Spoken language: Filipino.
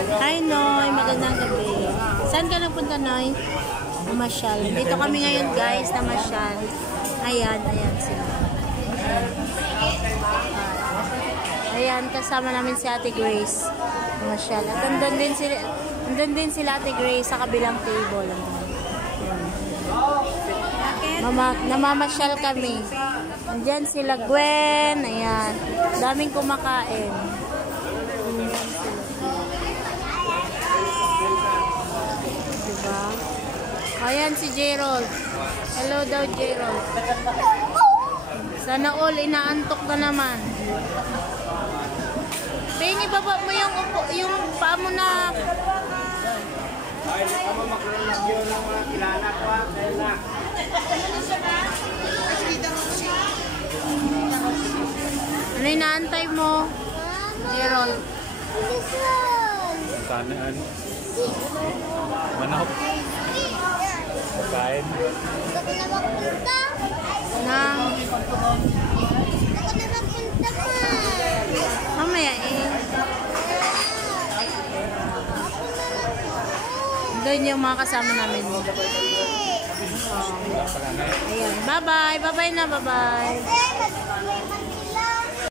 Hi, Noy. Magandang gabi. Saan ka nagpunta, Noy? Namasyal. Dito kami ngayon, guys, namasyal. Ayan, ayan sila. Ayan, kasama namin si Ate Grace. Namasyal. At nandun din sila Ate Grace sa kabilang table. Namamasyal kami. Andyan sila Gwen. Ayan. Daming kumakain. Diba? Ayan si Gerald. Hello daw, Gerald. Sana all, inaantok na naman. Pengi, baba mo yung paa mo na. Ay, kamo maglagyo ng mga kilala pa. Ano inaantay mo, Gerald? Sanaan. Manok. Kain. Ako na magpunta. Nang Ako na magpunta pa. mamaya doon yung mga kasama namin. Ayan, bye-bye. Bye-bye na, bye-bye.